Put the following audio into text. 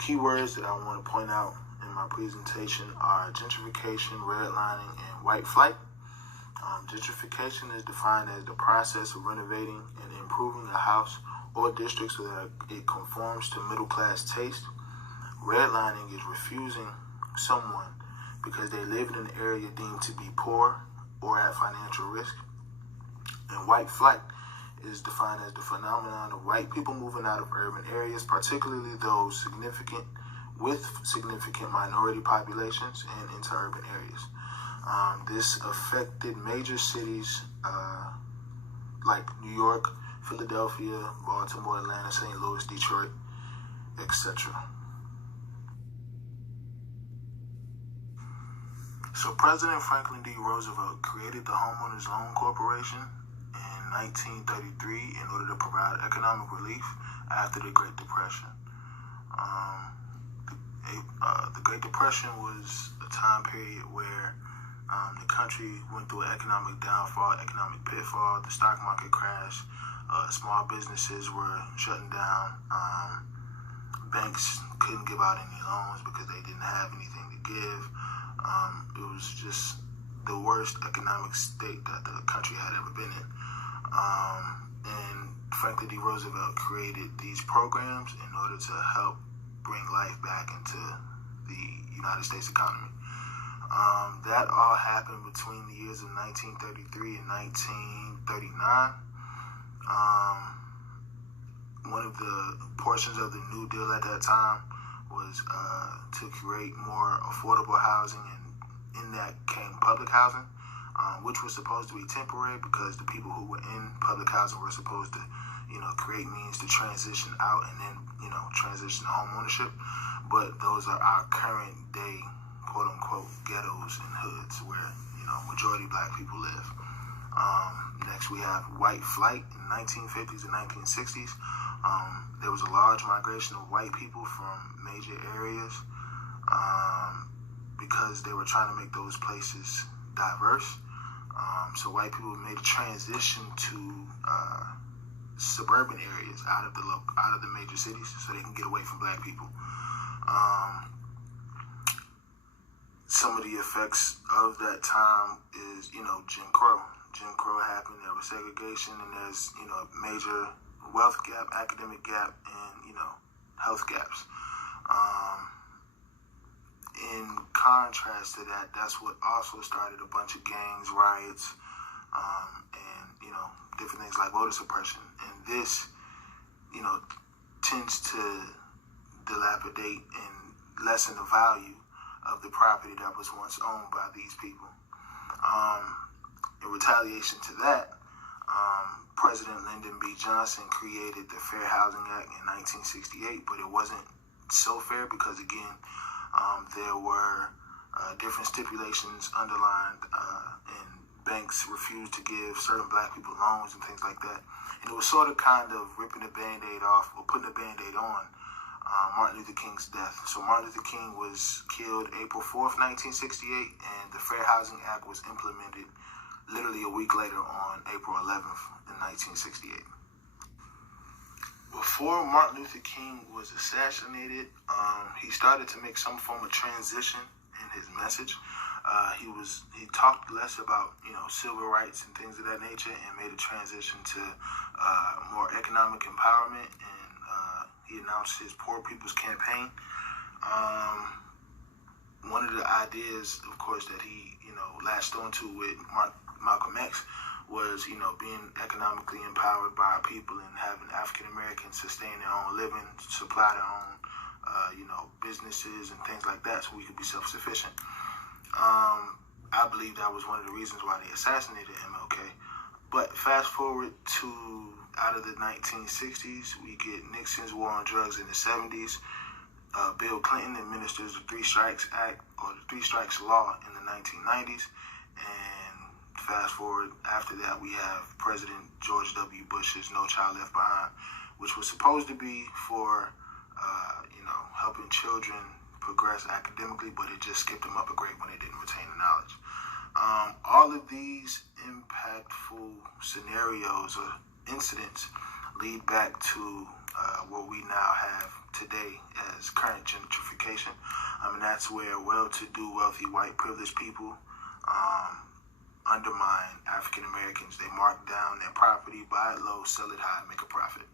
Keywords that I want to point out in my presentation are gentrification, redlining, and white flight. Gentrification is defined as the process of renovating and improving a house or district so that it conforms to middle-class taste. Redlining is refusing someone because they live in an area deemed to be poor or at financial risk. And white flight is defined as the phenomenon of white people moving out of urban areas, particularly those with significant minority populations and into urban areas. This affected major cities like New York, Philadelphia, Baltimore, Atlanta, St. Louis, Detroit, etc. So President Franklin D. Roosevelt created the Homeowners Loan Corporation in 1933 in order to provide economic relief after the Great Depression. The Great Depression was a time period where the country went through an economic downfall, economic pitfall, the stock market crashed, small businesses were shutting down, banks couldn't give out any loans because they didn't have anything to give. It was just the worst economic state that the country had ever been in. And Franklin D. Roosevelt created these programs in order to help bring life back into the United States economy. That all happened between the years of 1933 and 1939. One of the portions of the New Deal at that time was to create more affordable housing, and in that came public housing, which was supposed to be temporary because the people who were in public housing were supposed to, create means to transition out and then, transition to home ownership. But those are our current day, quote unquote, ghettos and hoods where, majority black people live. Next we have white flight in the 1950s and 1960s. There was a large migration of white people from major areas because they were trying to make those places diverse. So white people made a transition to suburban areas out of the major cities so they can get away from black people. Some of the effects of that time is, Jim Crow. Jim Crow happened, there was segregation, and there's, major wealth gap, academic gap, and, health gaps. In contrast to that, that's what also started a bunch of gangs, riots, and, different things like voter suppression. And this, tends to dilapidate and lessen the value of the property that was once owned by these people. In retaliation to that, President Lyndon B. Johnson created the Fair Housing Act in 1968, but it wasn't so fair because, again, there were different stipulations underlined, and banks refused to give certain black people loans and things like that. And it was sort of kind of ripping the Band-Aid off or putting a Band-Aid on Martin Luther King's death. So Martin Luther King was killed April 4th, 1968, and the Fair Housing Act was implemented literally a week later on April 11th in 1968. Before Martin Luther King was assassinated, he started to make some form of transition in his message. He talked less about, civil rights and things of that nature, and made a transition to more economic empowerment, and he announced his Poor People's Campaign. One of the ideas, of course, that he, latched onto with Malcolm X was, being economically empowered by our people and having African Americans sustain their own living, supply their own, businesses and things like that, so we could be self-sufficient. I believe that was one of the reasons why they assassinated MLK. But fast forward to out of the 1960s, we get Nixon's war on drugs in the 70s. Bill Clinton administers the Three Strikes Act, or the Three Strikes Law, in the 1990s. And fast forward after that, we have President George W. Bush's No Child Left Behind, which was supposed to be for, helping children progress academically, but it just skipped them up a grade when they didn't retain the knowledge. All of these impactful scenarios or incidents lead back to what we now have today as as current gentrification. And that's where well-to-do, wealthy, white, privileged people undermine African Americans. They mark down their property, buy it low, sell it high, make a profit.